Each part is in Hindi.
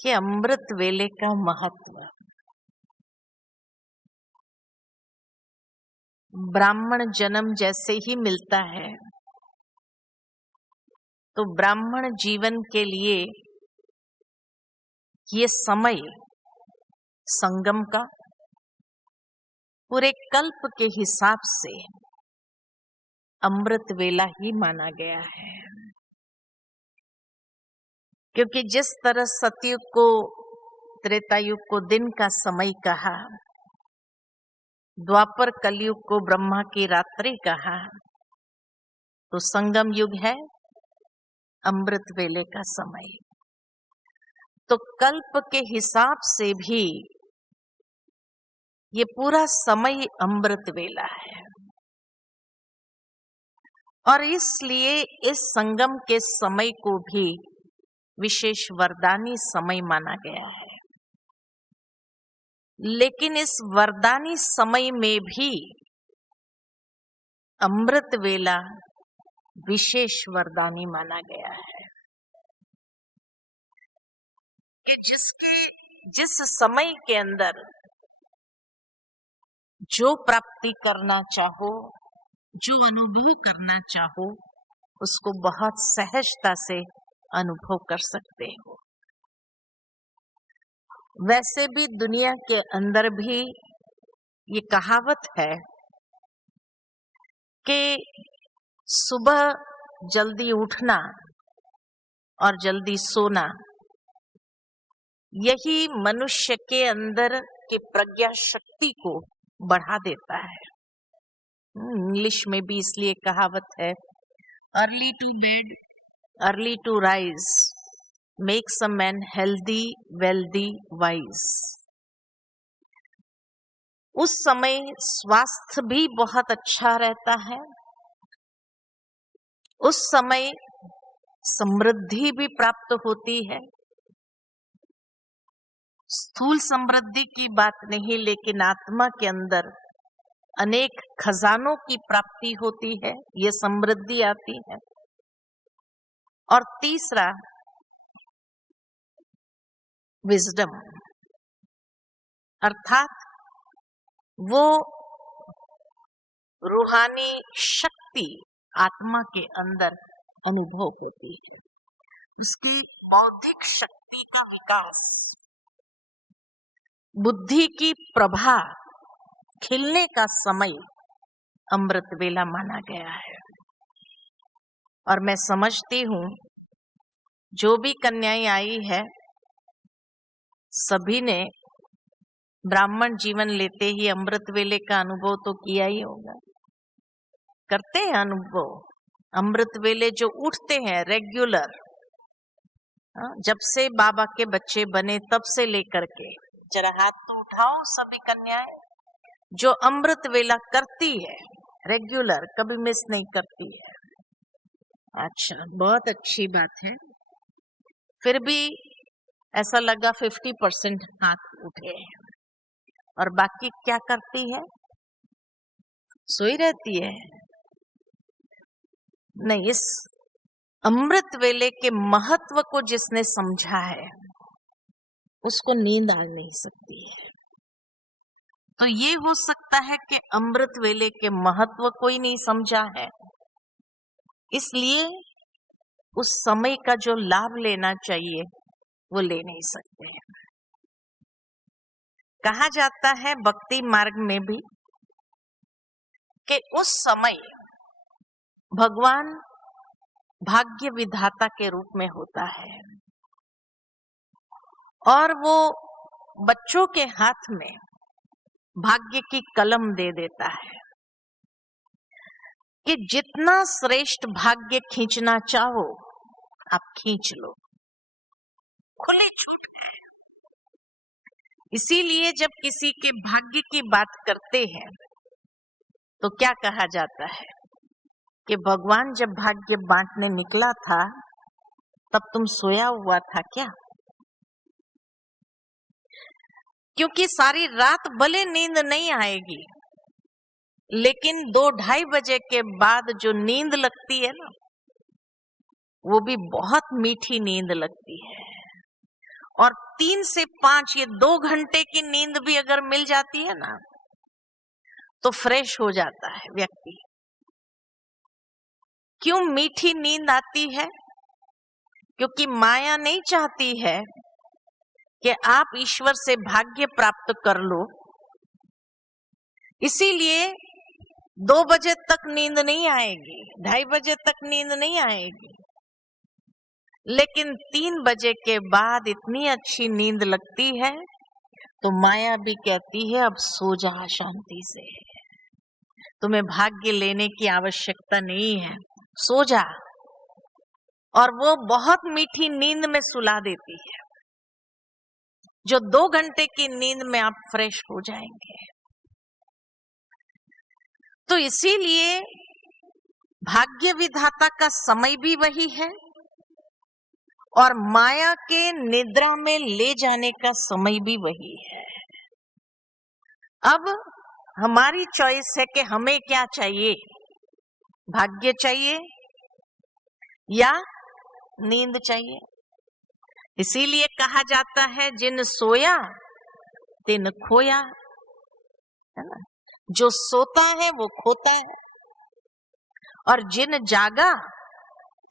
कि अमृत वेले का महत्व। ब्राह्मण जन्म जैसे ही मिलता है तो ब्राह्मण जीवन के लिए ये समय संगम का पूरे कल्प के हिसाब से अमृत वेला ही माना गया है। क्योंकि जिस तरह सतयुग को, त्रेता युग को दिन का समय कहा, द्वापर कलयुग को ब्रह्मा की रात्रि कहा, तो संगम युग है अमृत वेले का समय। तो कल्प के हिसाब से भी ये पूरा समय अमृत वेला है और इसलिए इस संगम के समय को भी विशेष वरदानी समय माना गया है। लेकिन इस वरदानी समय में भी अमृत वेला विशेष वरदानी माना गया है कि जिस समय के अंदर जो प्राप्ति करना चाहो, जो अनुभव करना चाहो, उसको बहुत सहजता से अनुभव कर सकते हो। वैसे भी दुनिया के अंदर भी ये कहावत है कि सुबह जल्दी उठना और जल्दी सोना यही मनुष्य के अंदर के प्रज्ञा शक्ति को बढ़ा देता है। इंग्लिश में भी इसलिए कहावत है, early to bed early to rise makes a man healthy wealthy wise. उस समय स्वास्थ्य भी बहुत अच्छा रहता है, उस समय समृद्धि भी प्राप्त होती है। स्थूल समृद्धि की बात नहीं, लेकिन आत्मा के अंदर अनेक खजानों की प्राप्ति होती है, ये समृद्धि आती है। और तीसरा विजडम, अर्थात वो रूहानी शक्ति आत्मा के अंदर अनुभव होती है, उसकी बौद्धिक शक्ति का विकास, बुद्धि की प्रभा खिलने का समय अमृत वेला माना गया है। और मैं समझती हूँ जो भी कन्याएं आई है सभी ने ब्राह्मण जीवन लेते ही अमृत वेले का अनुभव तो किया ही होगा, करते हैं अनुभव। अमृत वेले जो उठते हैं रेगुलर, जब से बाबा के बच्चे बने तब से लेकर के, जरा हाथ तो उठाओ सभी कन्याएं जो अमृत वेला करती है रेगुलर, कभी मिस नहीं करती है। अच्छा, बहुत अच्छी बात है। फिर भी ऐसा लगा 50% हाथ उठे और बाकी क्या करती है? सोई रहती है? नहीं, इस अमृत वेले के महत्व को जिसने समझा है उसको नींद आ नहीं सकती है। तो ये हो सकता है कि अमृत वेले के महत्व को ही नहीं समझा है, इसलिए उस समय का जो लाभ लेना चाहिए वो ले नहीं सकते हैं। कहा जाता है भक्ति मार्ग में भी कि उस समय भगवान भाग्य विधाता के रूप में होता है और वो बच्चों के हाथ में भाग्य की कलम दे देता है कि जितना श्रेष्ठ भाग्य खींचना चाहो आप खींच लो, खुले छूट है। इसीलिए जब किसी के भाग्य की बात करते हैं तो क्या कहा जाता है कि भगवान जब भाग्य बांटने निकला था तब तुम सोया हुआ था क्या? क्योंकि सारी रात भले नींद नहीं आएगी, लेकिन 2-2:30 बजे के बाद जो नींद लगती है ना, वो भी बहुत मीठी नींद लगती है। और 3 से 5 ये 2 घंटे की नींद भी अगर मिल जाती है ना तो फ्रेश हो जाता है व्यक्ति। क्यों मीठी नींद आती है? क्योंकि माया नहीं चाहती है कि आप ईश्वर से भाग्य प्राप्त कर लो, इसीलिए 2 बजे तक नींद नहीं आएगी, 2:30 बजे तक नींद नहीं आएगी, लेकिन 3 बजे के बाद इतनी अच्छी नींद लगती है तो माया भी कहती है अब सो जा शांति से, तुम्हें भाग्य लेने की आवश्यकता नहीं है, सो जा। और वो बहुत मीठी नींद में सुला देती है, जो 2 घंटे की नींद में आप फ्रेश हो जाएंगे। तो इसीलिए भाग्य विधाता का समय भी वही है और माया के निद्रा में ले जाने का समय भी वही है। अब हमारी चॉइस है कि हमें क्या चाहिए, भाग्य चाहिए या नींद चाहिए। इसीलिए कहा जाता है जिन सोया तिन खोया, है ना? जो सोता है वो खोता है और जिन जागा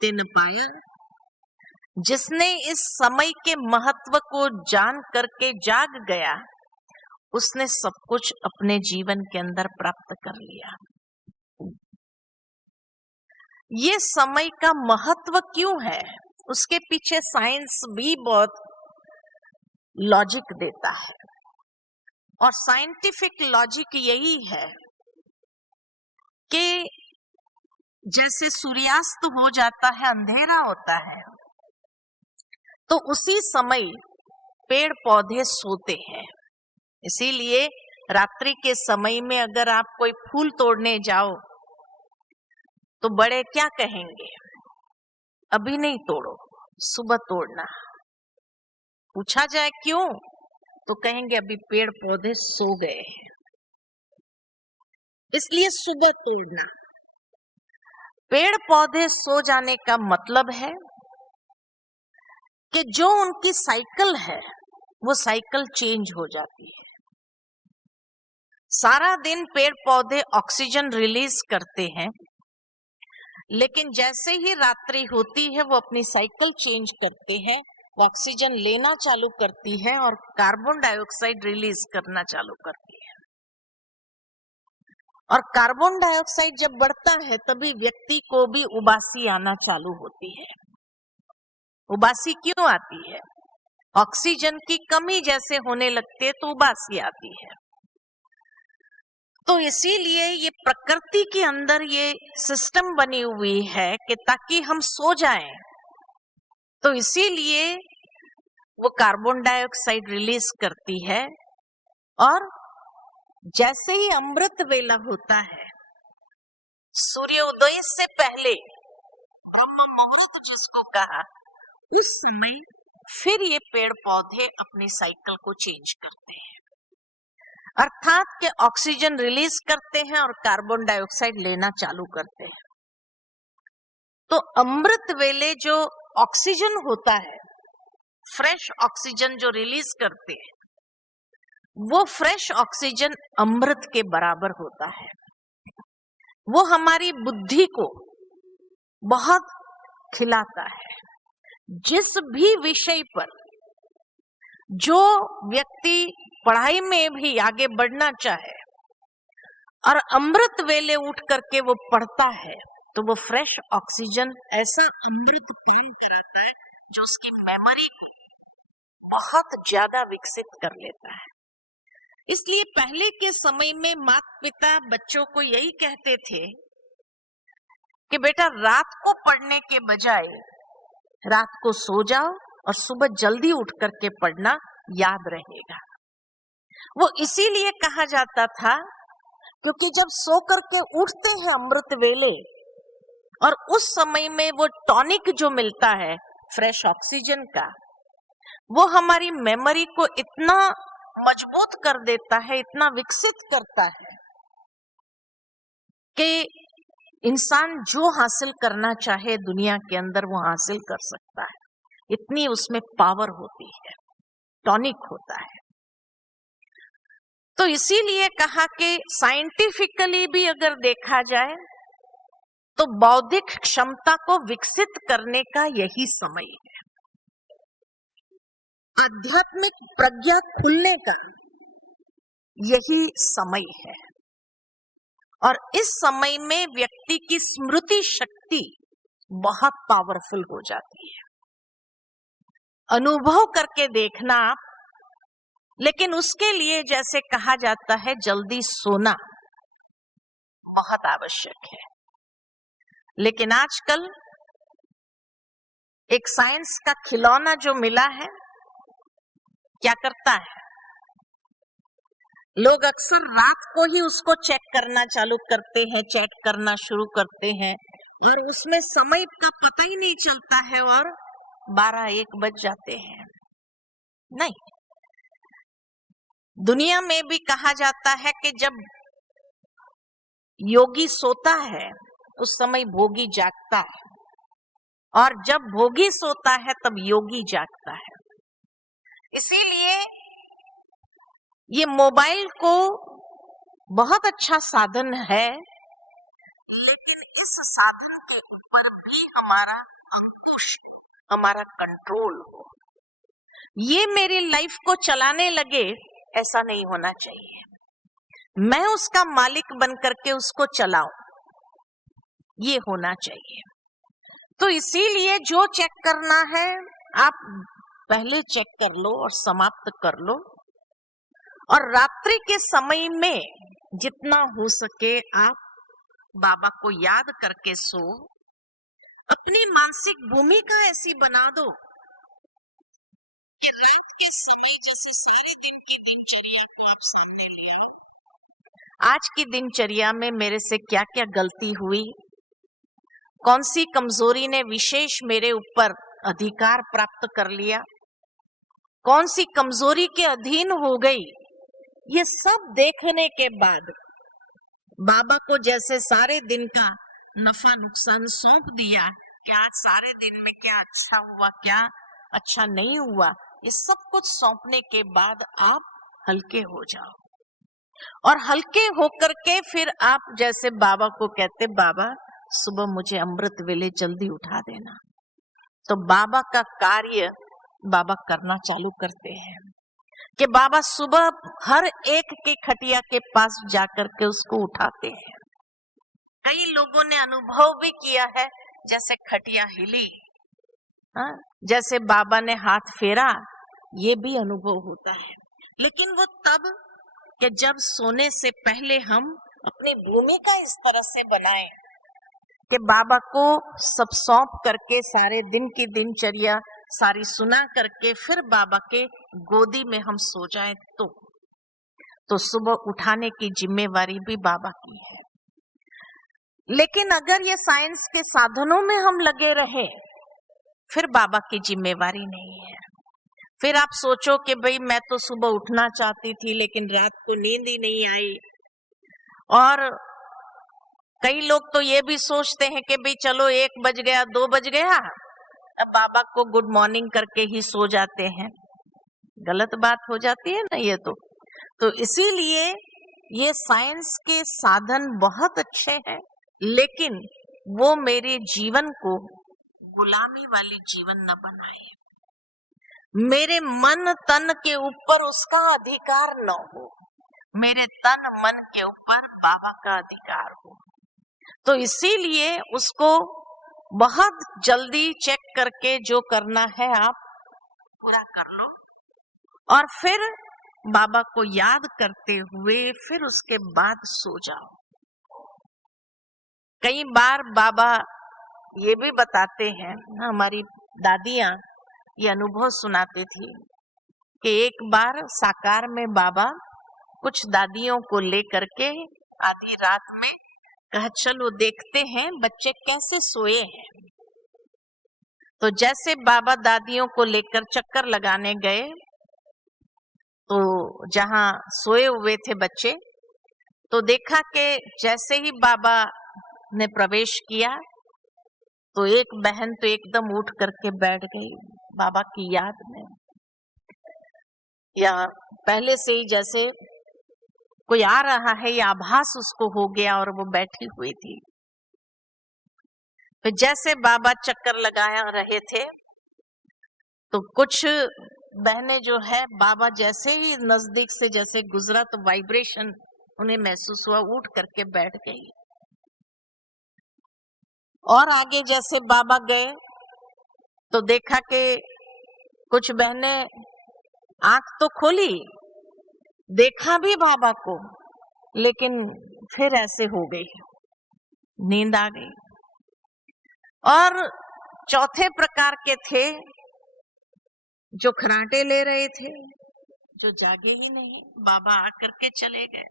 तिन पाया। जिसने इस समय के महत्व को जान करके जाग गया, उसने सब कुछ अपने जीवन के अंदर प्राप्त कर लिया। ये समय का महत्व क्यों है, उसके पीछे साइंस भी बहुत लॉजिक देता है और साइंटिफिक लॉजिक यही है कि जैसे सूर्यास्त हो जाता है, अंधेरा होता है, तो उसी समय पेड़ पौधे सोते हैं। इसीलिए रात्रि के समय में अगर आप कोई फूल तोड़ने जाओ तो बड़े क्या कहेंगे, अभी नहीं तोड़ो, सुबह तोड़ना। पूछा जाए क्यों, तो कहेंगे अभी पेड़ पौधे सो गए, इसलिए सुबह तोड़ना। पेड़ पौधे सो जाने का मतलब है कि जो उनकी साइकिल है वो साइकिल चेंज हो जाती है। सारा दिन पेड़ पौधे ऑक्सीजन रिलीज करते हैं, लेकिन जैसे ही रात्रि होती है वो अपनी साइकिल चेंज करते हैं, वो ऑक्सीजन लेना चालू करती है और कार्बन डाइऑक्साइड रिलीज करना चालू करती है। और कार्बन डाइऑक्साइड जब बढ़ता है तभी व्यक्ति को भी उबासी आना चालू होती है। उबासी क्यों आती है? ऑक्सीजन की कमी जैसे होने लगती है तो उबासी आती है। तो इसीलिए ये प्रकृति के अंदर ये सिस्टम बनी हुई है कि ताकि हम सो जाएं, तो इसीलिए वो कार्बन डाइऑक्साइड रिलीज करती है। और जैसे ही अमृत वेला होता है, सूर्योदय से पहले ब्रह्म मुहूर्त जिसको कहा, उस समय फिर ये पेड़ पौधे अपनी साइकिल को चेंज करते हैं, अर्थात के ऑक्सीजन रिलीज करते हैं और कार्बन डाइऑक्साइड लेना चालू करते हैं। तो अमृत वेले जो ऑक्सीजन होता है, फ्रेश ऑक्सीजन जो रिलीज करते हैं, वो फ्रेश ऑक्सीजन अमृत के बराबर होता है। वो हमारी बुद्धि को बहुत खिलाता है। जिस भी विषय पर जो व्यक्ति पढ़ाई में भी आगे बढ़ना चाहे और अमृत वेले उठ करके वो पढ़ता है, तो वो फ्रेश ऑक्सीजन ऐसा अमृत पान कराता है जो उसकी मेमोरी को बहुत ज्यादा विकसित कर लेता है। इसलिए पहले के समय में माता पिता बच्चों को यही कहते थे कि बेटा रात को पढ़ने के बजाय रात को सो जाओ और सुबह जल्दी उठ करके पढ़ना, याद रहेगा। वो इसीलिए कहा जाता था क्योंकि जब सो करके उठते हैं अमृत वेले और उस समय में वो टॉनिक जो मिलता है फ्रेश ऑक्सीजन का, वो हमारी मेमोरी को इतना मजबूत कर देता है, इतना विकसित करता है कि इंसान जो हासिल करना चाहे दुनिया के अंदर वो हासिल कर सकता है। इतनी उसमें पावर होती है। टॉनिक होता है। तो इसीलिए कहा कि साइंटिफिकली भी अगर देखा जाए तो बौद्धिक क्षमता को विकसित करने का यही समय है, आध्यात्मिक प्रज्ञा खुलने का यही समय है। और इस समय में व्यक्ति की स्मृति शक्ति बहुत पावरफुल हो जाती है। अनुभव करके देखना आप, लेकिन उसके लिए जैसे कहा जाता है जल्दी सोना बहुत आवश्यक है। लेकिन आजकल एक साइंस का खिलौना जो मिला है, क्या करता है, लोग अक्सर रात को ही उसको चेक करना चालू करते हैं, चेक करना शुरू करते हैं और उसमें समय का पता ही नहीं चलता है और 12-1 बज जाते हैं। नहीं, दुनिया में भी कहा जाता है कि जब योगी सोता है उस समय भोगी जागता है, और जब भोगी सोता है तब योगी जागता है। इसीलिए ये मोबाइल को बहुत अच्छा साधन है, लेकिन इस साधन के ऊपर भी हमारा अंकुश, हमारा कंट्रोल हो। ये मेरी लाइफ को चलाने लगे, ऐसा नहीं होना चाहिए। मैं उसका मालिक बन करके उसको चलाऊं, ये होना चाहिए। तो इसीलिए जो चेक करना है आप पहले चेक कर लो और समाप्त कर लो। और रात्रि के समय में जितना हो सके आप बाबा को याद करके सो। अपनी मानसिक भूमिका ऐसी बना दो कि रात के समय जैसे सारे दिन की दिनचर्या को आप सामने ले आओ। आज की दिनचर्या में मेरे से क्या क्या गलती हुई, कौन सी कमजोरी ने विशेष मेरे ऊपर अधिकार प्राप्त कर लिया, कौन सी कमजोरी के अधीन हो गई, ये सब देखने के बाद बाबा को जैसे सारे दिन का नफा नुकसान सौंप दिया कि आज सारे दिन में क्या अच्छा हुआ, क्या अच्छा नहीं हुआ, ये सब कुछ सौंपने के बाद आप हल्के हो जाओ। और हल्के होकर के फिर आप जैसे बाबा को कहते, बाबा सुबह मुझे अमृत वेले जल्दी उठा देना, तो बाबा का कार्य बाबा करना चालू करते हैं कि बाबा सुबह हर एक के खटिया के पास जाकर के उसको उठाते हैं। कई लोगों ने अनुभव भी किया है, जैसे खटिया हिली, जैसे बाबा ने हाथ फेरा, ये भी अनुभव होता है। लेकिन वो तब कि जब सोने से पहले हम अपनी भूमिका इस तरह से बनाएं कि बाबा को सब सौंप करके सारे दिन की दिनचर्या सारी सुना करके फिर बाबा के गोदी में हम सो जाएं, तो सुबह उठाने की जिम्मेवारी भी बाबा की है। लेकिन अगर ये साइंस के साधनों में हम लगे रहे, फिर बाबा की जिम्मेवारी नहीं है। फिर आप सोचो कि भाई मैं तो सुबह उठना चाहती थी लेकिन रात को नींद ही नहीं आई। और कई लोग तो ये भी सोचते हैं कि भाई चलो 1 बज गया, 2 बज गया, अब बाबा को गुड मॉर्निंग करके ही सो जाते हैं। गलत बात हो जाती है ना ये तो इसीलिए ये साइंस के साधन बहुत अच्छे हैं, लेकिन वो मेरे जीवन को गुलामी वाली जीवन न बनाए। मेरे मन तन के ऊपर उसका अधिकार न हो, मेरे तन मन के ऊपर बाबा का अधिकार हो। तो इसीलिए उसको बहुत जल्दी चेक करके जो करना है आप पूरा कर लो, और फिर बाबा को याद करते हुए फिर उसके बाद सो जाओ। कई बार बाबा ये भी बताते हैं, हमारी दादियां ये अनुभव सुनाती थी कि एक बार साकार में बाबा कुछ दादियों को लेकर के आधी रात में कहा चलो देखते हैं बच्चे कैसे सोए हैं। तो जैसे बाबा दादियों को लेकर चक्कर लगाने गए, तो जहां सोए हुए थे बच्चे, तो देखा कि जैसे ही बाबा ने प्रवेश किया तो एक बहन तो एकदम उठ करके बैठ गई बाबा की याद में। या पहले से ही जैसे कोई आ रहा है या आभास उसको हो गया और वो बैठी हुई थी। फिर जैसे बाबा चक्कर लगाया रहे थे तो कुछ बहनें जो है बाबा जैसे ही नजदीक से जैसे गुजरा तो वाइब्रेशन उन्हें महसूस हुआ, उठ करके बैठ गई। और आगे जैसे बाबा गए तो देखा कि कुछ बहनें आंख तो खोली, देखा भी बाबा को, लेकिन फिर ऐसे हो गई, नींद आ गई। और चौथे प्रकार के थे जो खराटे ले रहे थे, जो जागे ही नहीं, बाबा आकर के चले गए।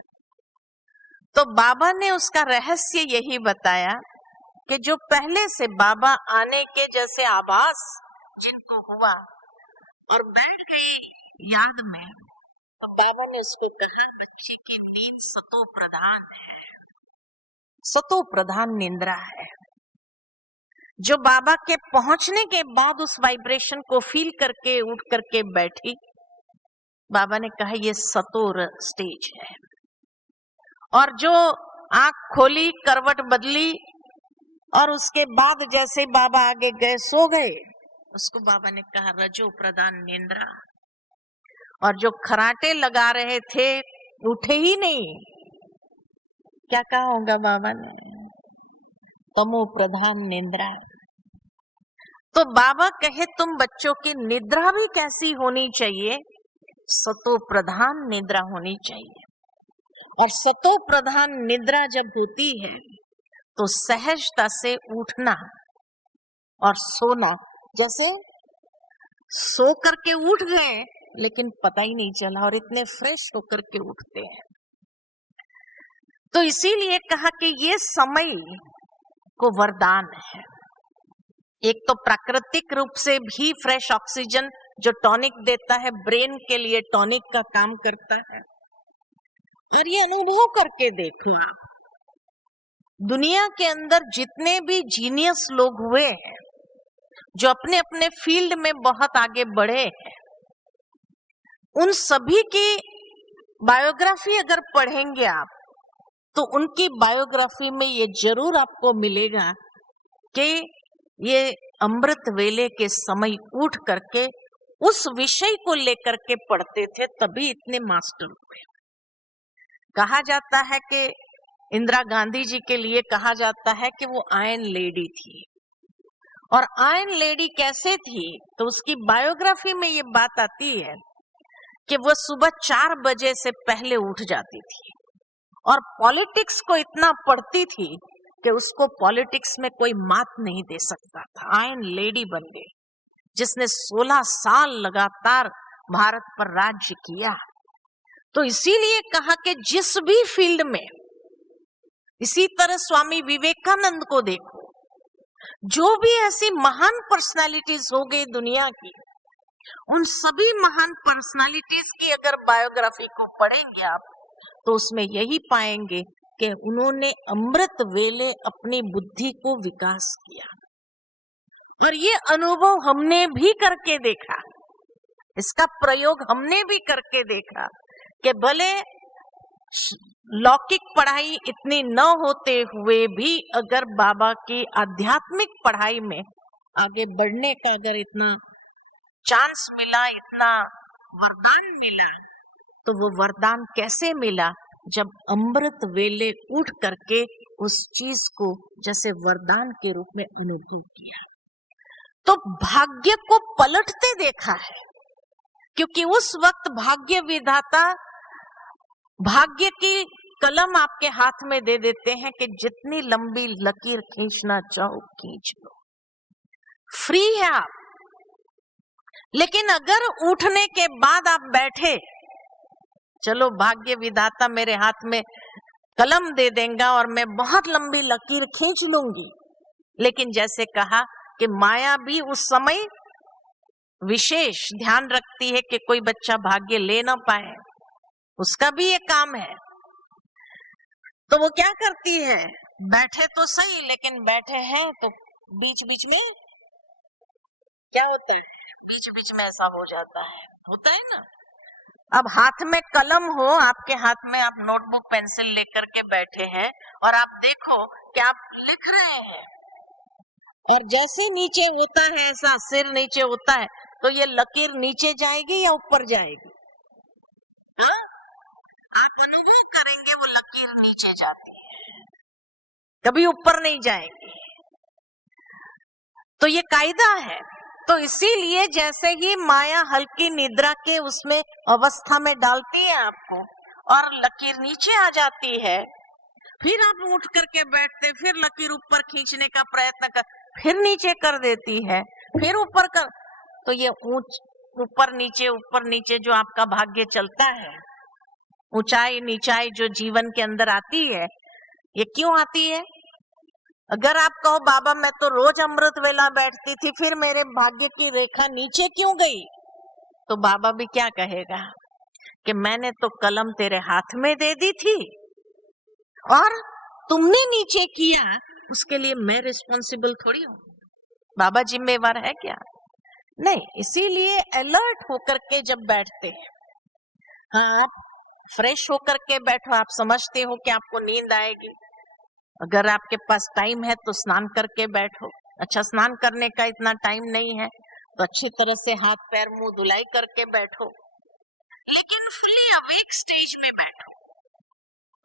तो बाबा ने उसका रहस्य यही बताया कि जो पहले से बाबा आने के जैसे आभास जिनको हुआ और बैठ गए याद में, तो बाबा ने उसको कहा बच्चे की नींद सतो प्रधान है, सतो प्रधान निंद्रा है। जो बाबा के पहुंचने के बाद उस वाइब्रेशन को फील करके उठ करके बैठी, बाबा ने कहा ये सतोर स्टेज है। और जो आंख खोली, करवट बदली और उसके बाद जैसे बाबा आगे गए सो गए, उसको बाबा ने कहा रजो प्रधान निंद्रा। और जो खराटे लगा रहे थे उठे ही नहीं, क्या कहा होगा बाबा ने, तमो प्रधान निंद्रा। तो बाबा कहे तुम बच्चों की निद्रा भी कैसी होनी चाहिए, सतो प्रधान निद्रा होनी चाहिए। और सतो प्रधान निद्रा जब होती है तो सहजता से उठना और सोना, जैसे सो करके उठ गए लेकिन पता ही नहीं चला और इतने फ्रेश होकर के उठते हैं। तो इसीलिए कहा कि ये समय को वरदान है। एक तो प्राकृतिक रूप से भी फ्रेश ऑक्सीजन जो टॉनिक देता है, ब्रेन के लिए टॉनिक का काम करता है। और ये अनुभव करके देखो आप, दुनिया के अंदर जितने भी जीनियस लोग हुए हैं, जो अपने अपने फील्ड में बहुत आगे बढ़े हैं, उन सभी की बायोग्राफी अगर पढ़ेंगे आप तो उनकी बायोग्राफी में ये जरूर आपको मिलेगा कि ये अमृत वेले के समय उठ करके उस विषय को लेकर के पढ़ते थे, तभी इतने मास्टर हुए। कहा जाता है कि इंदिरा गांधी जी के लिए कहा जाता है कि वो आयरन लेडी थी। और आयरन लेडी कैसे थी, तो उसकी बायोग्राफी में ये बात आती है कि वो सुबह 4 बजे से पहले उठ जाती थी और पॉलिटिक्स को इतना पढ़ती थी कि उसको पॉलिटिक्स में कोई मात नहीं दे सकता था। आयरन लेडी बन गई, जिसने 16 साल लगातार भारत पर राज्य किया। तो इसीलिए कहा कि जिस भी फील्ड में, इसी तरह स्वामी विवेकानंद को देखो, जो भी ऐसी महान पर्सनालिटीज हो गई दुनिया की, उन सभी महान पर्सनालिटीज की अगर बायोग्राफी को पढ़ेंगे आप तो उसमें यही पाएंगे कि उन्होंने अमृत वेले अपनी बुद्धि को विकास किया। और ये अनुभव हमने भी करके देखा, इसका प्रयोग हमने भी करके देखा कि भले लौकिक पढ़ाई इतनी न होते हुए भी अगर बाबा की आध्यात्मिक पढ़ाई में आगे बढ़ने का अगर इतना चांस मिला, इतना वरदान मिला, तो वो वरदान कैसे मिला, जब अमृत वेले उठ करके उस चीज को जैसे वरदान के रूप में अनुभव किया। तो भाग्य को पलटते देखा है, क्योंकि उस वक्त भाग्य विधाता भाग्य की कलम आपके हाथ में दे देते हैं कि जितनी लंबी लकीर खींचना चाहो खींच लो, फ्री है आप। लेकिन अगर उठने के बाद आप बैठे, चलो भाग्य विधाता मेरे हाथ में कलम दे देगा और मैं बहुत लंबी लकीर खींच लूंगी, लेकिन जैसे कहा कि माया भी उस समय विशेष ध्यान रखती है कि कोई बच्चा भाग्य ले ना पाए, उसका भी ये काम है। तो वो क्या करती है, बैठे तो सही, लेकिन बैठे हैं तो बीच बीच में क्या होता है, बीच बीच में ऐसा हो जाता है, होता है ना, अब हाथ में कलम हो, आपके हाथ में, आप नोटबुक पेंसिल लेकर के बैठे हैं और आप देखो कि आप लिख रहे हैं और जैसे नीचे होता है, ऐसा सिर नीचे होता है, तो ये लकीर नीचे जाएगी या ऊपर जाएगी? हाँ? आप अनुभव करेंगे वो लकीर नीचे जाती है, कभी ऊपर नहीं जाएगी। तो ये कायदा है। तो इसीलिए जैसे ही माया हल्की निद्रा के उसमें अवस्था में डालती है आपको और लकीर नीचे आ जाती है, फिर आप उठ करके बैठते, फिर लकीर ऊपर खींचने का प्रयत्न कर, फिर नीचे कर देती है, फिर ऊपर कर, तो ये ऊपर नीचे जो आपका भाग्य चलता है, ऊंचाई नीचाई जो जीवन के अंदर आती है, ये क्यों आती है? अगर आप कहो बाबा मैं तो रोज अमृत वेला बैठती थी, फिर मेरे भाग्य की रेखा नीचे क्यों गई? तो बाबा भी क्या कहेगा कि मैंने तो कलम तेरे हाथ में दे दी थी और तुमने नीचे किया, उसके लिए मैं रिस्पॉन्सिबल थोड़ी हूं। बाबा जिम्मेवार है क्या? नहीं। इसीलिए अलर्ट होकर के जब बैठते हैं, हाँ आप फ्रेश होकर के बैठो, आप समझते हो कि आपको नींद आएगी, अगर आपके पास टाइम है तो स्नान करके बैठो। अच्छा, स्नान करने का इतना टाइम नहीं है तो अच्छी तरह से हाथ पैर मुंह धुलाई करके बैठो, लेकिन फुली अवेक स्टेज में बैठो।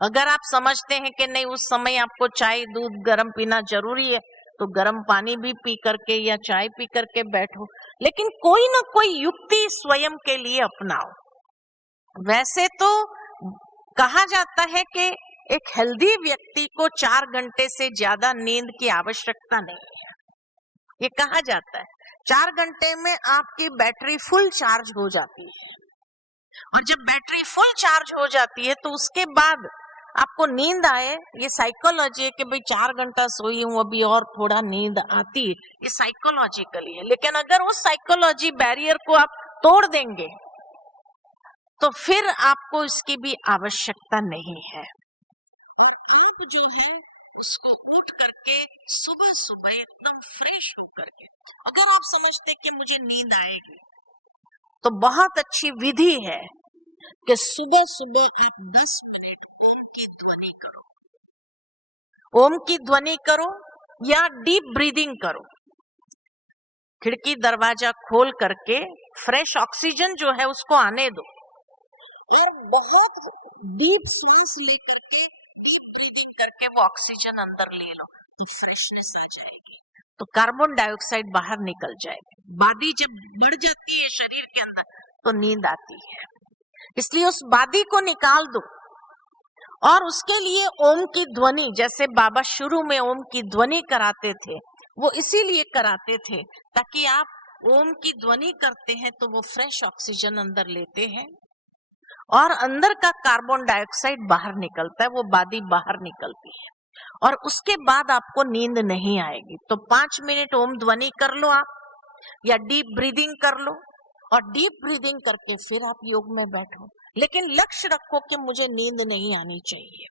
अगर आप समझते हैं कि नहीं उस समय आपको चाय दूध गर्म पीना जरूरी है, तो गर्म पानी भी पी करके या चाय पी करके बैठो, लेकिन कोई ना कोई युक्ति स्वयं के लिए अपनाओ। वैसे तो कहा जाता है कि एक हेल्दी व्यक्ति को 4 घंटे से ज्यादा नींद की आवश्यकता नहीं है, ये कहा जाता है। 4 घंटे में आपकी बैटरी फुल चार्ज हो जाती है, और जब बैटरी फुल चार्ज हो जाती है तो उसके बाद आपको नींद आए, ये साइकोलॉजी है कि भाई 4 घंटा सोई हूं, अभी और थोड़ा नींद आती, ये साइकोलॉजिकली है। लेकिन अगर उस साइकोलॉजी बैरियर को आप तोड़ देंगे तो फिर आपको इसकी भी आवश्यकता नहीं है। आप जो है उसको उठ करके सुबह सुबह एकदम फ्रेश होकर के, अगर आप समझते कि मुझे नींद आएगी, तो बहुत अच्छी विधि है कि सुबह सुबह आप 10 मिनट ओम की ध्वनि करो। ओम की ध्वनि करो या डीप ब्रीदिंग करो। खिड़की दरवाजा खोल करके फ्रेश ऑक्सीजन जो है उसको आने दो और बहुत डीप सांस लेकर के डीप ब्रीदिंग करके वो ऑक्सीजन अंदर ले लो, तो फ्रेशनेस आ जाएगी, तो कार्बन डाइऑक्साइड बाहर निकल जाएगी। बादी जब बढ़ जाती है शरीर के अंदर तो नींद आती है, इसलिए उस बादी को निकाल दो। और उसके लिए ओम की ध्वनि, जैसे बाबा शुरू में ओम की ध्वनि कराते थे, वो इसीलिए कराते थे ताकि आप ओम की ध्वनि करते हैं तो वो फ्रेश ऑक्सीजन अंदर लेते हैं और अंदर का कार्बन डाइऑक्साइड बाहर निकलता है, वो बादी बाहर निकलती है और उसके बाद आपको नींद नहीं आएगी। तो 5 मिनट ओम ध्वनि कर लो आप, या डीप ब्रीदिंग कर लो, और डीप ब्रीदिंग करके फिर आप योग में बैठो। लेकिन लक्ष्य रखो कि मुझे नींद नहीं आनी चाहिए,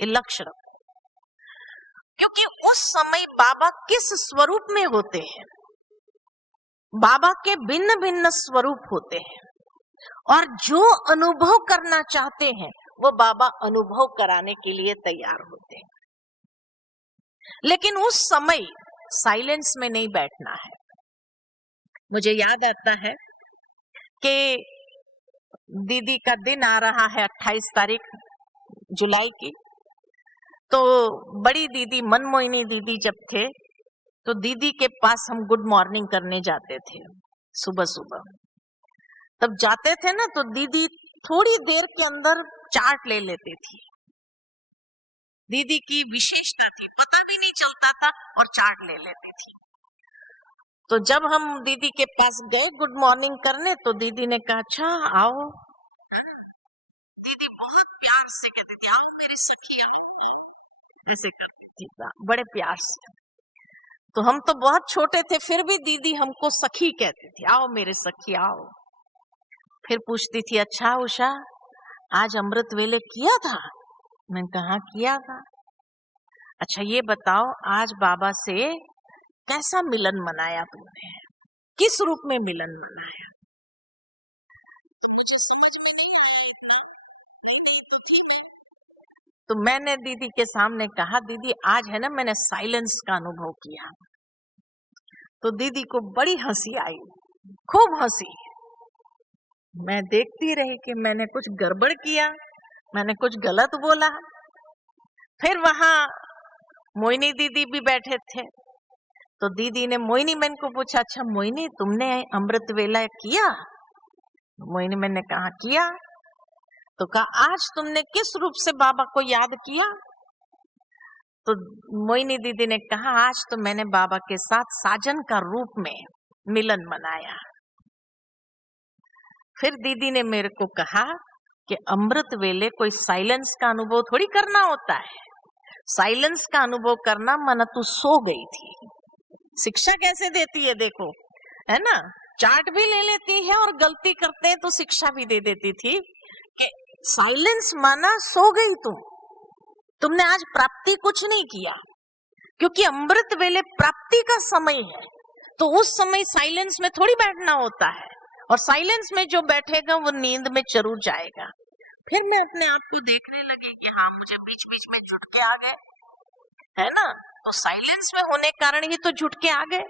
ये लक्ष्य रखो, क्योंकि उस समय बाबा किस स्वरूप में होते हैं, बाबा के भिन्न भिन्न स्वरूप होते हैं और जो अनुभव करना चाहते हैं वो बाबा अनुभव कराने के लिए तैयार होते हैं। लेकिन उस समय साइलेंस में नहीं बैठना है। मुझे याद आता है कि दीदी का दिन आ रहा है 28 तारीख जुलाई की, तो बड़ी दीदी मनमोहिनी दीदी जब थे तो दीदी के पास हम गुड मॉर्निंग करने जाते थे सुबह सुबह। तब जाते थे ना तो दीदी थोड़ी देर के अंदर चार्ट ले लेती थी, दीदी की विशेषता थी, पता भी नहीं चलता था और चार्ट ले लेती थी। तो जब हम दीदी के पास गए गुड मॉर्निंग करने तो दीदी ने कहा अच्छा आओ, दीदी बहुत प्यार से कहती थी आओ मेरी सखिया, ऐसे करती थी बड़े प्यार से। तो हम तो बहुत छोटे थे फिर भी दीदी हमको सखी कहती थी, आओ मेरे सखी आओ। फिर पूछती थी अच्छा उषा आज अमृत वेले किया था? मैंने कहा किया था। अच्छा ये बताओ आज बाबा से कैसा मिलन मनाया तुमने, किस रूप में मिलन मनाया? तो मैंने दीदी के सामने कहा, दीदी आज है ना मैंने साइलेंस का अनुभव किया। तो दीदी को बड़ी हंसी आई, खूब हंसी। मैं देखती रही कि मैंने कुछ गड़बड़ किया, मैंने कुछ गलत बोला। फिर वहां मोहिनी दीदी भी बैठे थे, तो दीदी ने मोहिनी मैन को पूछा, अच्छा मोहिनी तुमने अमृत वेला किया? मोहिनी मैन ने कहा किया। तो कहा आज तुमने किस रूप से बाबा को याद किया? तो मोहिनी दीदी ने कहा आज तो मैंने बाबा के साथ साजन का रूप में मिलन मनाया। फिर दीदी ने मेरे को कहा कि अमृत वेले कोई साइलेंस का अनुभव थोड़ी करना होता है। साइलेंस का अनुभव करना माना तू सो गई थी। शिक्षा कैसे देती है देखो, है ना, चार्ट भी ले लेती है और गलती करते हैं तो शिक्षा भी दे देती थी कि साइलेंस माना सो गई तुमने आज प्राप्ति कुछ नहीं किया, क्योंकि अमृत वेले प्राप्ति का समय है। तो उस समय साइलेंस में थोड़ी बैठना होता है, और साइलेंस में जो बैठेगा वो नींद में जरूर जाएगा। फिर मैं अपने आप को देखने लगी कि हाँ मुझे बीच बीच में झुटके आ गए, है ना, तो साइलेंस में होने कारण ही तो झुटके आ गए।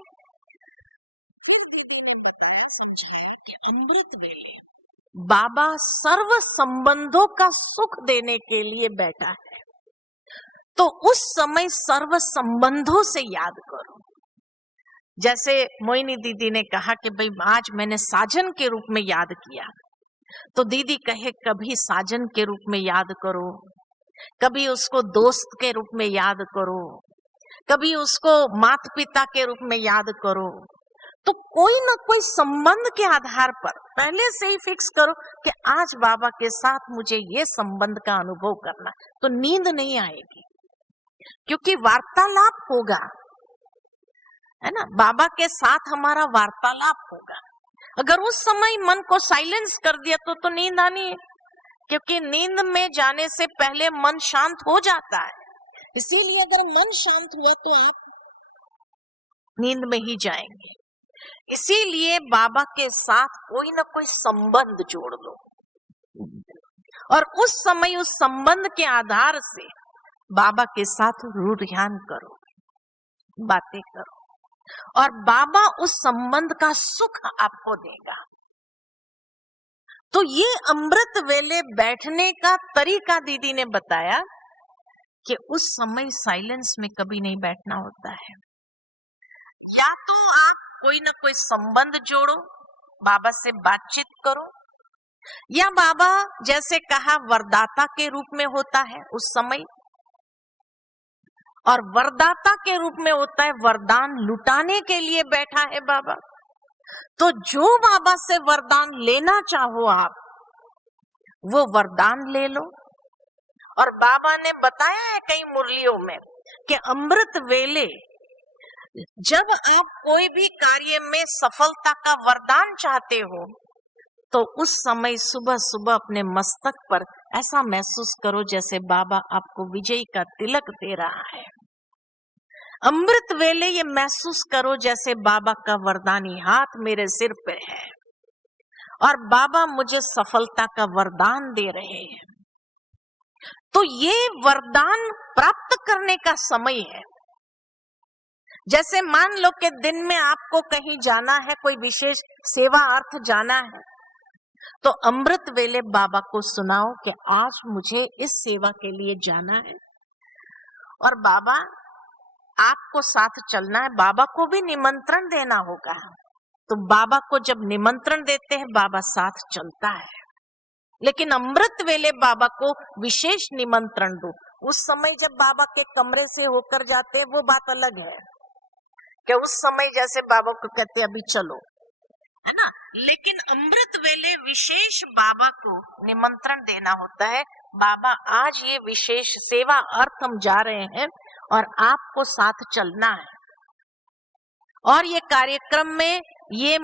अमृत वेले बाबा सर्व संबंधों का सुख देने के लिए बैठा है, तो उस समय सर्व संबंधों से याद करो। जैसे मोहिनी दीदी ने कहा कि भाई आज मैंने साजन के रूप में याद किया, तो दीदी कहे कभी साजन के रूप में याद करो, कभी उसको दोस्त के रूप में याद करो, कभी उसको माता पिता के रूप में याद करो। तो कोई ना कोई संबंध के आधार पर पहले से ही फिक्स करो कि आज बाबा के साथ मुझे ये संबंध का अनुभव करना, तो नींद नहीं आएगी, क्योंकि वार्तालाप होगा, है ना, बाबा के साथ हमारा वार्तालाप होगा। अगर उस समय मन को साइलेंस कर दिया तो नींद आनी है, क्योंकि नींद में जाने से पहले मन शांत हो जाता है। इसीलिए अगर मन शांत हुआ तो आप नींद में ही जाएंगे। इसीलिए बाबा के साथ कोई ना कोई संबंध जोड़ लो, और उस समय उस संबंध के आधार से बाबा के साथ रूढ़ियान करो, बातें करो, और बाबा उस संबंध का सुख आपको देगा। तो ये अमृत वेले बैठने का तरीका दीदी ने बताया कि उस समय साइलेंस में कभी नहीं बैठना होता है। या तो आप कोई ना कोई संबंध जोड़ो, बाबा से बातचीत करो, या बाबा जैसे कहा वरदाता के रूप में होता है उस समय, और वरदाता के रूप में होता है वरदान लुटाने के लिए बैठा है बाबा। तो जो बाबा से वरदान लेना चाहो आप, वो वरदान ले लो। और बाबा ने बताया है कई मुरलियों में कि अमृत वेले जब आप कोई भी कार्य में सफलता का वरदान चाहते हो, तो उस समय सुबह सुबह अपने मस्तक पर ऐसा महसूस करो जैसे बाबा आपको विजयी का तिलक दे रहा है। अमृत वेले ये महसूस करो जैसे बाबा का वरदानी हाथ मेरे सिर पे है और बाबा मुझे सफलता का वरदान दे रहे हैं। तो ये वरदान प्राप्त करने का समय है। जैसे मान लो कि दिन में आपको कहीं जाना है, कोई विशेष सेवा अर्थ जाना है, तो अमृत वेले बाबा को सुनाओ कि आज मुझे इस सेवा के लिए जाना है और बाबा आपको साथ चलना है। बाबा को भी निमंत्रण देना होगा, तो बाबा को जब निमंत्रण देते हैं बाबा साथ चलता है। लेकिन अमृत वेले बाबा को विशेष निमंत्रण दो। उस समय जब बाबा के कमरे से होकर जाते हैं वो बात अलग है कि उस समय जैसे बाबा को कहते हैं अभी चलो, है ना। लेकिन अमृत वेले विशेष बाबा को निमंत्रण देना होता है, बाबा आज ये विशेष सेवा अर्थ हम जा रहे हैं और आपको साथ चलना है, और ये कार्यक्रम में ये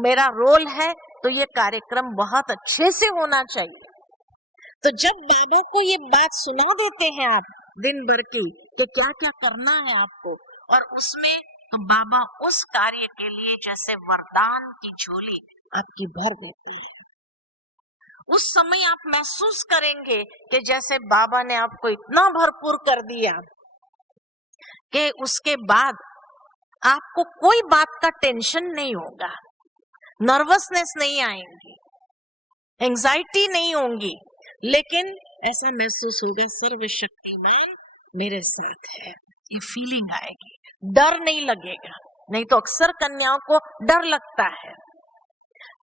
मेरा रोल है, तो ये कार्यक्रम बहुत अच्छे से होना चाहिए। तो जब बाबा को ये बात सुना देते हैं आप दिन भर की कि क्या क्या करना है आपको, और उसमें तो बाबा उस कार्य के लिए जैसे वरदान की झोली आपकी भर देते हैं। उस समय आप महसूस करेंगे कि जैसे बाबा ने आपको इतना भरपूर कर दिया कि उसके बाद आपको कोई बात का टेंशन नहीं होगा, नर्वसनेस नहीं आएंगी, एंजाइटी नहीं होगी, लेकिन ऐसा महसूस होगा सर्वशक्तिमान मेरे साथ है, ये फीलिंग आएगी, डर नहीं लगेगा। नहीं तो अक्सर कन्याओं को डर लगता है,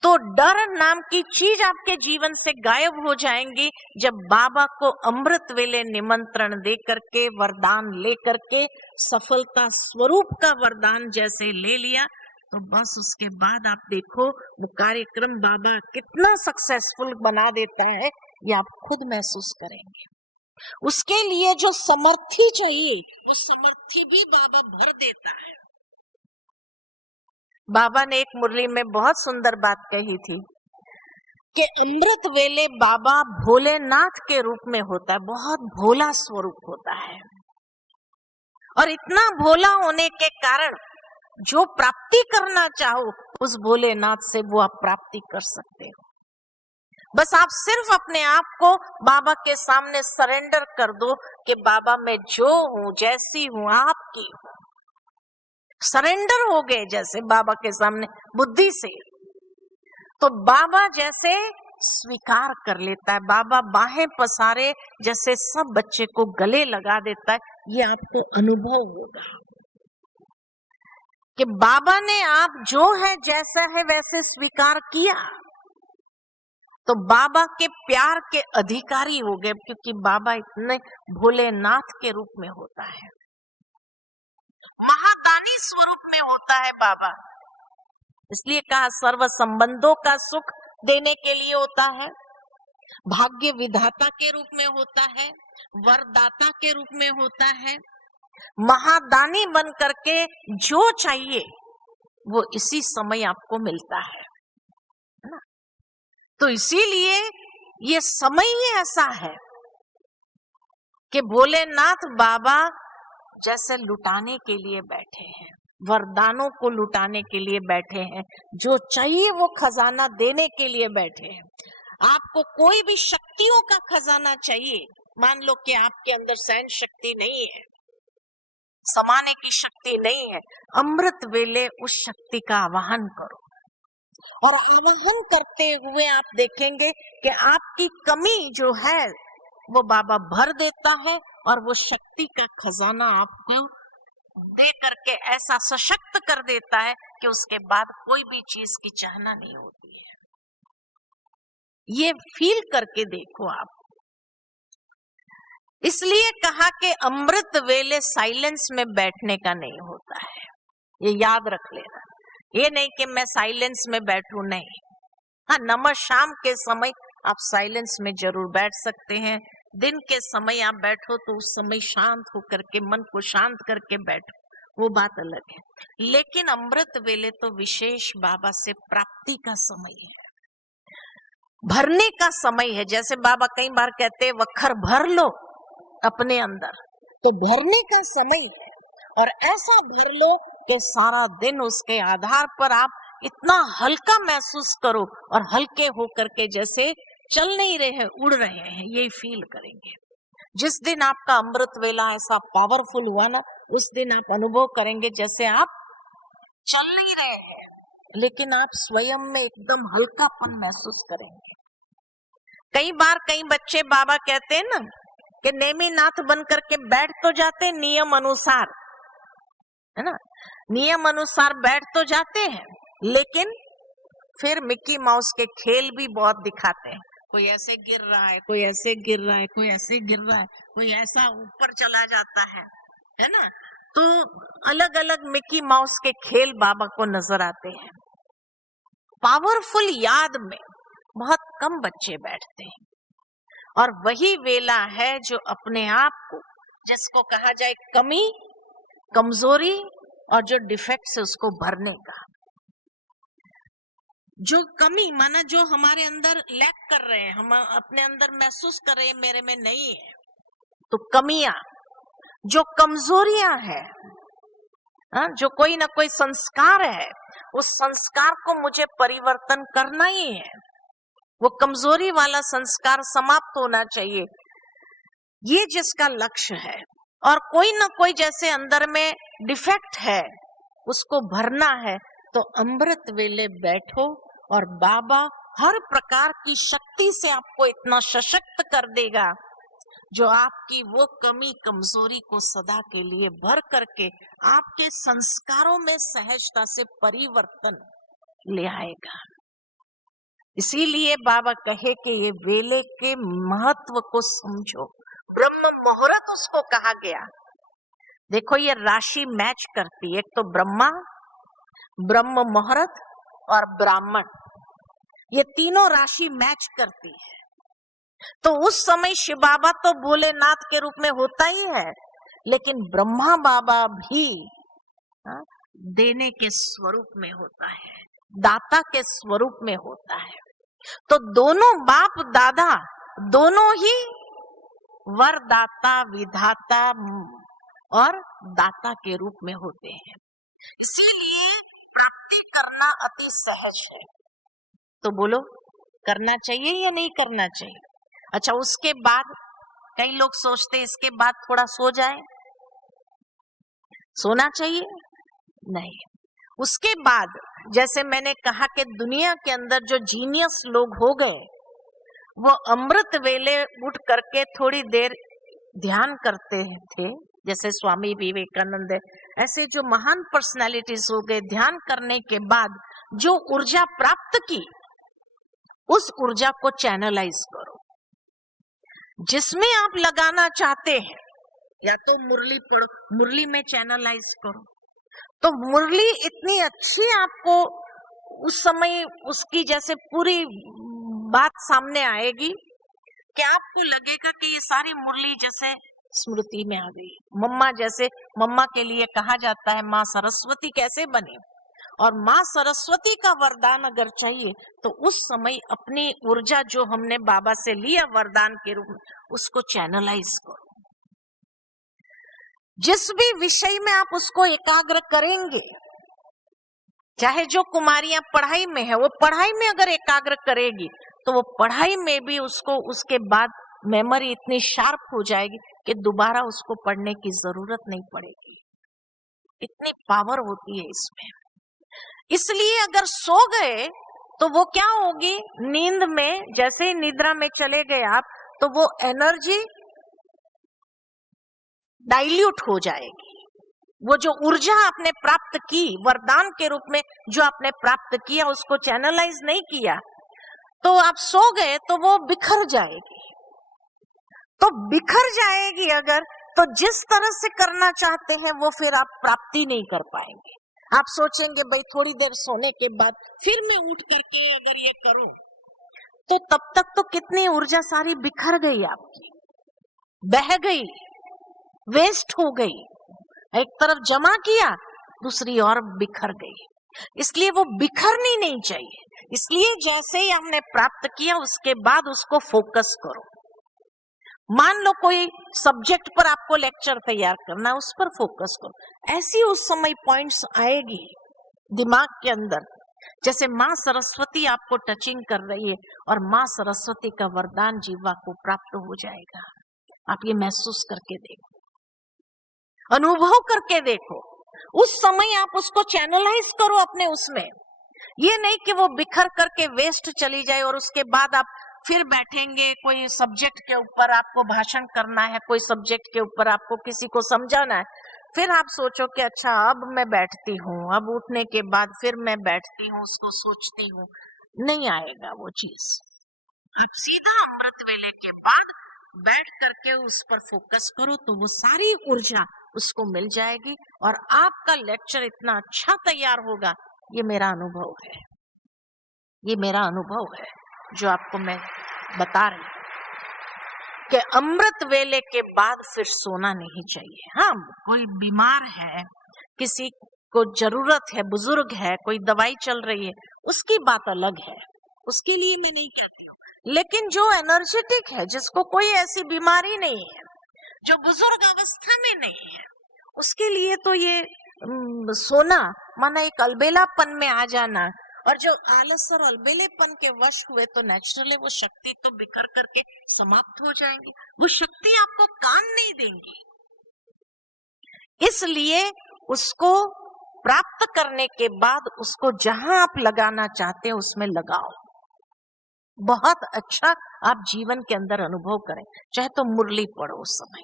तो डर नाम की चीज आपके जीवन से गायब हो जाएंगी जब बाबा को अमृत वेले निमंत्रण दे करके, वरदान ले करके, सफलता स्वरूप का वरदान जैसे ले लिया, तो बस उसके बाद आप देखो वो कार्यक्रम बाबा कितना सक्सेसफुल बना देता है, ये आप खुद महसूस करेंगे। उसके लिए जो समर्थी चाहिए वो समर्थी भी बाबा भर देता है। बाबा ने एक मुरली में बहुत सुंदर बात कही थी कि अमृत वेले बाबा भोलेनाथ के रूप में होता है, बहुत भोला स्वरूप होता है, और इतना भोला होने के कारण जो प्राप्ति करना चाहो उस भोलेनाथ से वो आप प्राप्ति कर सकते हो। बस आप सिर्फ अपने आप को बाबा के सामने सरेंडर कर दो कि बाबा मैं जो हूं, जैसी हूं, आपकी हूं। सरेंडर हो गए जैसे बाबा के सामने बुद्धि से, तो बाबा जैसे स्वीकार कर लेता है, बाबा बाहें पसारे जैसे सब बच्चे को गले लगा देता है। ये आपको अनुभव होगा कि बाबा ने आप जो है जैसा है वैसे स्वीकार किया, तो बाबा के प्यार के अधिकारी हो गए, क्योंकि बाबा इतने भोलेनाथ के रूप में होता है, महादानी स्वरूप में होता है बाबा। इसलिए कहा सर्व संबंधों का सुख देने के लिए होता है, भाग्य विधाता के रूप में होता है, वरदाता के रूप में होता है, महादानी बन करके जो चाहिए वो इसी समय आपको मिलता है ना। तो इसीलिए ये समय ही ऐसा है कि भोलेनाथ बाबा जैसे लुटाने के लिए बैठे हैं, वरदानों को लुटाने के लिए बैठे हैं, जो चाहिए वो खजाना देने के लिए बैठे हैं। आपको कोई भी शक्तियों का खजाना चाहिए, मान लो कि आपके अंदर सहन शक्ति नहीं है, समाने की शक्ति नहीं है, अमृत वेले उस शक्ति का आवाहन करो, और आवाहन करते हुए आप देखेंगे कि आपकी कमी जो है वो बाबा भर देता है, और वो शक्ति का खजाना आपको दे करके ऐसा सशक्त कर देता है कि उसके बाद कोई भी चीज की चाहना नहीं होती है। ये फील करके देखो आप। इसलिए कहा कि अमृत वेले साइलेंस में बैठने का नहीं होता है, ये याद रख लेना। ये नहीं कि मैं साइलेंस में बैठूं, नहीं। हाँ, नमः शाम के समय आप साइलेंस में जरूर बैठ सकते हैं, दिन के समय आप बैठो तो उस समय शांत होकर के, मन को शांत करके बैठो, वो बात अलग है। लेकिन अमृत वेले तो विशेष बाबा से प्राप्ति का समय है, भरने का समय है। जैसे बाबा कई बार कहते हैं वखर भर लो अपने अंदर, तो भरने का समय है, और ऐसा भर लो कि सारा दिन उसके आधार पर आप इतना हल्का महसूस करो, और हल्के होकर के जैसे चल नहीं रहे हैं, उड़ रहे हैं, ये फील करेंगे। जिस दिन आपका अमृत वेला ऐसा पावरफुल हुआ ना, उस दिन आप अनुभव करेंगे जैसे आप चल नहीं रहे हैं, लेकिन आप स्वयं में एकदम हल्कापन महसूस करेंगे। कई बार कई बच्चे बाबा कहते हैं ना कि नेमीनाथ बन करके बैठ तो जाते नियम अनुसार, है ना, नियम अनुसार बैठ तो जाते हैं, लेकिन फिर मिक्की माउस के खेल भी बहुत दिखाते हैं। कोई ऐसे गिर रहा है, कोई ऐसे गिर रहा है, कोई ऐसे गिर रहा है, कोई ऐसा ऊपर चला जाता है ना। तो अलग अलग मिक्की माउस के खेल बाबा को नजर आते हैं। पावरफुल याद में बहुत कम बच्चे बैठते हैं, और वही वेला है जो अपने आप को, जिसको कहा जाए कमी, कमजोरी और जो डिफेक्ट्स है उसको भरने का। जो कमी माना जो हमारे अंदर लैक कर रहे हैं, हम अपने अंदर महसूस कर रहे हैं मेरे में नहीं है, तो कमियां, जो कमजोरियां है, जो कोई ना कोई संस्कार है, उस संस्कार को मुझे परिवर्तन करना ही है, वो कमजोरी वाला संस्कार समाप्त होना चाहिए, ये जिसका लक्ष्य है। और कोई ना कोई जैसे अंदर में डिफेक्ट है उसको भरना है, तो अमृत वेले बैठो और बाबा हर प्रकार की शक्ति से आपको इतना सशक्त कर देगा जो आपकी वो कमी कमजोरी को सदा के लिए भर करके आपके संस्कारों में सहजता से परिवर्तन ले आएगा। इसीलिए बाबा कहे कि ये वेले के महत्व को समझो। ब्रह्म मुहूर्त उसको कहा गया। देखो ये राशि मैच करती है, एक तो ब्रह्मा, ब्रह्म मुहूर्त और ब्राह्मण, ये तीनों राशि मैच करती है। तो उस समय शिव बाबा तो भोलेनाथ के रूप में होता ही है, लेकिन ब्रह्मा बाबा भी देने के स्वरूप में होता है, दाता के स्वरूप में होता है। तो दोनों बाप दादा दोनों ही वरदाता, विधाता और दाता के रूप में होते हैं। इसीलिए प्राप्ति करना अति सहज है। तो बोलो, करना चाहिए या नहीं करना चाहिए? अच्छा, उसके बाद कई लोग सोचते इसके बाद थोड़ा सो जाए, सोना चाहिए? नहीं। उसके बाद जैसे मैंने कहा कि दुनिया के अंदर जो जीनियस लोग हो गए वो अमृत वेले उठ करके थोड़ी देर ध्यान करते थे, जैसे स्वामी विवेकानंद, ऐसे जो महान पर्सनालिटीज हो गए, ध्यान करने के बाद जो ऊर्जा प्राप्त की उस ऊर्जा को चैनलाइज करो। जिसमें आप लगाना चाहते हैं, या तो मुरली पढ़ो, मुरली में चैनलाइज करो, तो मुरली इतनी अच्छी आपको उस समय उसकी जैसे पूरी बात सामने आएगी कि आपको लगेगा कि ये सारी मुरली जैसे स्मृति में आ गई। मम्मा, जैसे मम्मा के लिए कहा जाता है माँ सरस्वती कैसे बने, और माँ सरस्वती का वरदान अगर चाहिए तो उस समय अपनी ऊर्जा जो हमने बाबा से लिया वरदान के रूप में उसको चैनलाइज करो। जिस भी विषय में आप उसको एकाग्र करेंगे, चाहे जो कुमारियां पढ़ाई में है वो पढ़ाई में अगर एकाग्र करेगी तो वो पढ़ाई में भी उसको उसके बाद मेमोरी इतनी शार्प हो जाएगी कि दोबारा उसको पढ़ने की जरूरत नहीं पड़ेगी। इतनी पावर होती है इसमें। इसलिए अगर सो गए तो वो क्या होगी, नींद में जैसे ही निद्रा में चले गए आप, तो वो एनर्जी डाइल्यूट हो जाएगी। वो जो ऊर्जा आपने प्राप्त की वरदान के रूप में, जो आपने प्राप्त किया उसको चैनलाइज नहीं किया, तो आप सो गए तो वो बिखर जाएगी। तो बिखर जाएगी अगर, तो जिस तरह से करना चाहते हैं वो फिर आप प्राप्ति नहीं कर पाएंगे। आप सोचेंगे भाई थोड़ी देर सोने के बाद फिर मैं उठ करके अगर ये करूं, तो तब तक तो कितनी ऊर्जा सारी बिखर गई, आपकी बह गई, वेस्ट हो गई। एक तरफ जमा किया, दूसरी और बिखर गई। इसलिए वो बिखरनी नहीं चाहिए। इसलिए जैसे ही हमने प्राप्त किया उसके बाद उसको फोकस करो। मान लो कोई सब्जेक्ट पर आपको लेक्चर तैयार करना है, उस पर फोकस करो। ऐसी उस समय पॉइंट्स आएगी दिमाग के अंदर, जैसे माँ सरस्वती आपको टचिंग कर रही है और माँ सरस्वती का वरदान जीवा को प्राप्त हो जाएगा। आप ये महसूस करके देखो, अनुभव करके देखो। उस समय आप उसको चैनलाइज करो अपने उसमें। ये नहीं कि वो बिखर करके वेस्ट चली जाए और उसके बाद आप फिर बैठेंगे, कोई सब्जेक्ट के ऊपर आपको भाषण करना है, कोई सब्जेक्ट के ऊपर आपको किसी को समझाना है, फिर आप सोचो कि अच्छा अब मैं बैठती हूँ, अब उठने के बाद फिर मैं बैठती हूँ, उसको सोचती हूँ। नहीं आएगा वो चीज। आप सीधा अमृत वेले के बाद बैठ करके उस पर फोकस करो तो वो सारी ऊर्जा उसको मिल जाएगी और आपका लेक्चर इतना अच्छा तैयार होगा। ये मेरा अनुभव है, ये मेरा अनुभव है जो आपको मैं बता रही हूँ कि अमृत वेले के बाद फिर सोना नहीं चाहिए। हाँ, कोई बीमार है, किसी को जरूरत है, बुजुर्ग है, कोई दवाई चल रही है, उसकी बात अलग है, उसके लिए मैं नहीं कहती हूँ। लेकिन जो एनर्जेटिक है, जिसको कोई ऐसी बीमारी नहीं है, जो बुजुर्ग अवस्था में नहीं है, उसके लिए तो ये सोना माना एक अलबेलापन में आ जाना और जो आलस और अलबेलेपन के वश हुए तो नेचुरली वो शक्ति तो बिखर करके समाप्त हो जाएंगी, वो शक्ति आपको काम नहीं देंगी। इसलिए उसको प्राप्त करने के बाद उसको जहां आप लगाना चाहते हैं उसमें लगाओ। बहुत अच्छा आप जीवन के अंदर अनुभव करें। चाहे तो मुरली पढ़ो, उस समय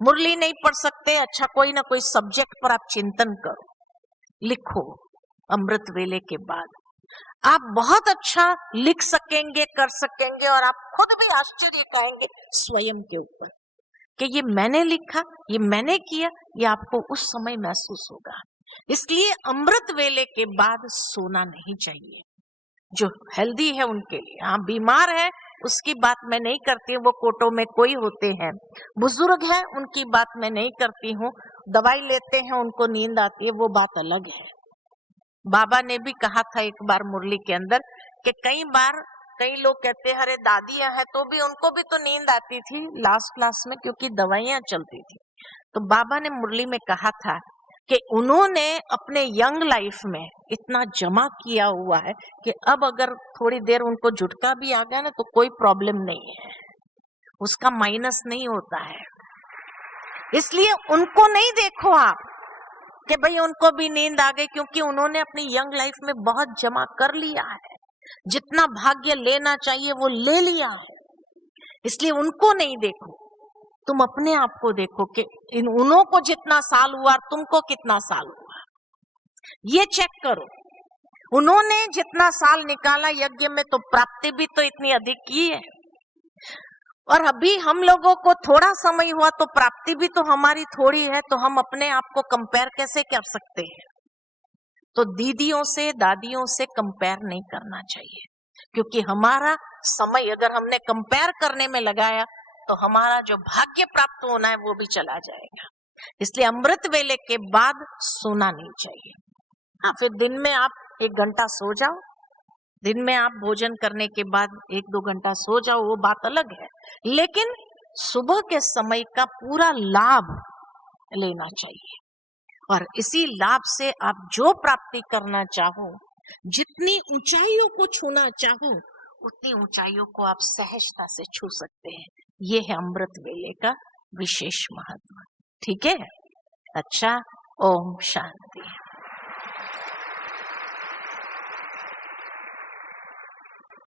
मुरली नहीं पढ़ सकते, अच्छा कोई ना कोई सब्जेक्ट पर आप चिंतन करो, लिखो। अमृत वेले के बाद आप बहुत अच्छा लिख सकेंगे, कर सकेंगे, और आप खुद भी आश्चर्य करेंगे स्वयं के ऊपर कि ये मैंने लिखा, ये मैंने किया, ये आपको उस समय महसूस होगा। इसलिए अमृत वेले के बाद सोना नहीं चाहिए। जो हेल्दी है उनके लिए, हाँ बीमार है उसकी बात मैं नहीं करती हूँ, वो कोटों में कोई होते हैं, बुजुर्ग है उनकी बात मैं नहीं करती हूँ, दवाई लेते हैं उनको नींद आती है, वो बात अलग है। बाबा ने भी कहा था एक बार मुरली के अंदर कि कई बार कई लोग कहते हैं अरे दादियां हैं तो भी उनको भी तो नींद आती थी लास्ट क्लास में, क्योंकि दवाइयां चलती थी। तो बाबा ने मुरली में कहा था कि उन्होंने अपने यंग लाइफ में इतना जमा किया हुआ है कि अब अगर थोड़ी देर उनको झुटका भी आ गया ना तो कोई प्रॉब्लम नहीं है, उसका माइनस नहीं होता है। इसलिए उनको नहीं देखो आप कि भाई उनको भी नींद आ गई, क्योंकि उन्होंने अपनी यंग लाइफ में बहुत जमा कर लिया है, जितना भाग्य लेना चाहिए वो ले लिया है। इसलिए उनको नहीं देखो, तुम अपने आप को देखो कि इन उन्हों को जितना साल हुआ तुमको कितना साल हुआ, ये चेक करो। उन्होंने जितना साल निकाला यज्ञ में तो प्राप्ति भी तो इतनी अधिक की है, और अभी हम लोगों को थोड़ा समय हुआ तो प्राप्ति भी तो हमारी थोड़ी है, तो हम अपने आप को कंपेयर कैसे कर सकते हैं? तो दीदियों से दादियों से कंपेयर नहीं करना चाहिए, क्योंकि हमारा समय अगर हमने कंपेयर करने में लगाया तो हमारा जो भाग्य प्राप्त होना है वो भी चला जाएगा। इसलिए अमृत वेले के बाद सोना नहीं चाहिए। हाँ, फिर दिन में आप 1 घंटा सो जाओ, दिन में आप भोजन करने के बाद 1-2 घंटा सो जाओ, वो बात अलग है, लेकिन सुबह के समय का पूरा लाभ लेना चाहिए। और इसी लाभ से आप जो प्राप्ति करना चाहो, जितनी ऊंचाइयों को छूना चाहो, उतनी ऊंचाइयों को आप सहजता से छू सकते हैं। ये है अमृत वेले का विशेष महत्व। ठीक है, अच्छा, ओम शांति।